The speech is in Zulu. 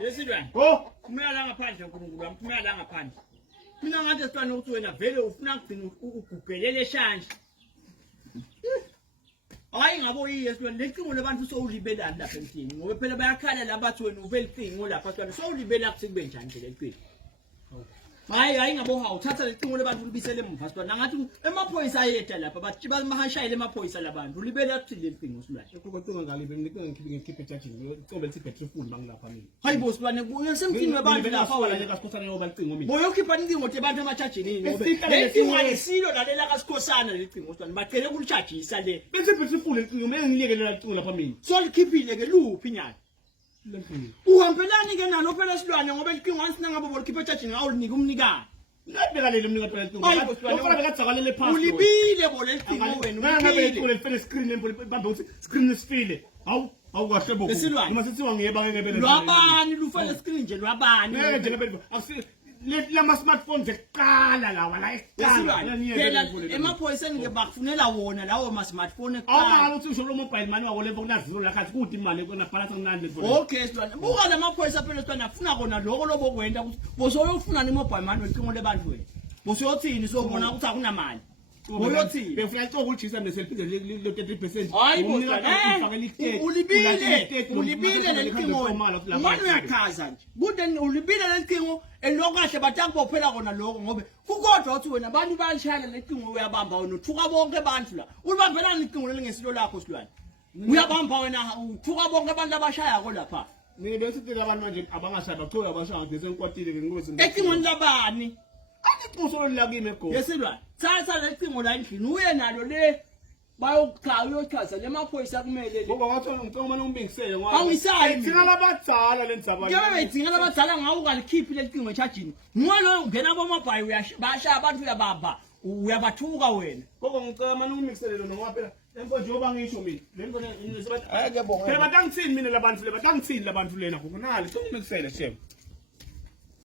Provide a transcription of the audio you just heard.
Yesilwane. Oh, Kumele la ngaphandle uNkulunkulu wami, kumele la ngaphandle. Mina ngathi sihlwane ukuthi wena vele ufuna ukugcina ugugelele shanje. Hayi ngabo Yesilwane, lecingo labantu sowulibelani lapha emthini. Ngoba phela bayakhala labathi wena uvelicingo lapha sihlwane sowulibela kuthi kube njani nje lecingo. Hayi ngabo uthatha lecingo labantu libisele emva sihlwane. Ngathi emaphoyisa ayetha lapha bathi bamahashayile emaphoyisa labantu. Ulibela kuthi lecingo sihlwane. kucinga ngalibe ngikhiphe ejajini. Ucombe lithi battery full mangilapha mina. Hayi bo sihlwane kuyo semthini wabantu lapha wala ngasikhosana yoba licingo mina. Boyokhipha incingo ukuthi abantu amachajini lecingo alesilo lalela kaSikhosana lecingo sihlwane bacele ukulichajisa le. Bese battery full licingo mina ngiliyekelela licingo lapha mina. So likhiphile ke luphi nyana? Uhambelani ke nalo phela silwane ngoba licingo ansina ngabo bolikhipha ejajini ngawo linika umnikani. Ngabekalele umnikati welicingo. Ufana bekadzakalele phansi. Ulibile bo lecingo wena ulibile. Ngeke screen bambe ukuthi screen isifile. Awukahle bo. Uma sithiwa ngiyeba ngeke lwabani lufana screen nje lwabani. Ngeke nje ngebe akusi lama smartphones eqala lawa la eqala. Phela emaphoyiseni ke bakufunela wona lawo ma smartphone eqala. Awuthi usho lo mobile money wako levo kunazilo la khathi kuthi imali kona balance kunani levo. Okay silwane. Buka la maphoyisa phela silwane afuna kona lokho lobokwenda ukuthi bosoyofuna ni mobile money wecingo lebantu wena. Bosoyothini sobona ukuthi akunamali. Boyothini. Befuna icoko ulijisa neselphile lo 30%. Hayi bo ulibile lelicingo wena. Umani uyachaza nje. Bude ulibile lelicingo elokahle batakho phela kona lokho ngobe kukodwa uthi wena abantu bayalishaya lelicingo uyabamba wena uthuka bonke abantu la. Ulibambelana icingo lengesilo lakho silwane. Uyabamba wena uthuka bonke abantu abashaya ko lapha. Mina besithi abantu manje abangashaya bachole abashaya ngise enkwatile ke ngikube ecingweni labani? Aliqhuso lakime go. Yesilwane. Thatha lecingo la endlini uye nalo le bayokucha uyochaza lemaphoyisa kumele le. Ngoba wathi ngicela uma umbingisele ngoba angisayi thina labadzala lenzaba. Njengoba bayidzinga labadzala ngawo ukalikhiphi lecingo echajini. Ngolo ungena bomobile uyashaya abantu uyabamba uyabathuka wena. Ngoba ngicela manje umbingisele lo ngoba phela empo njengoba ngisho mina lento ayake bonke. Phela batangitsini mina labantu le batangitsini labantu lena ngokunali umbingisele shebo.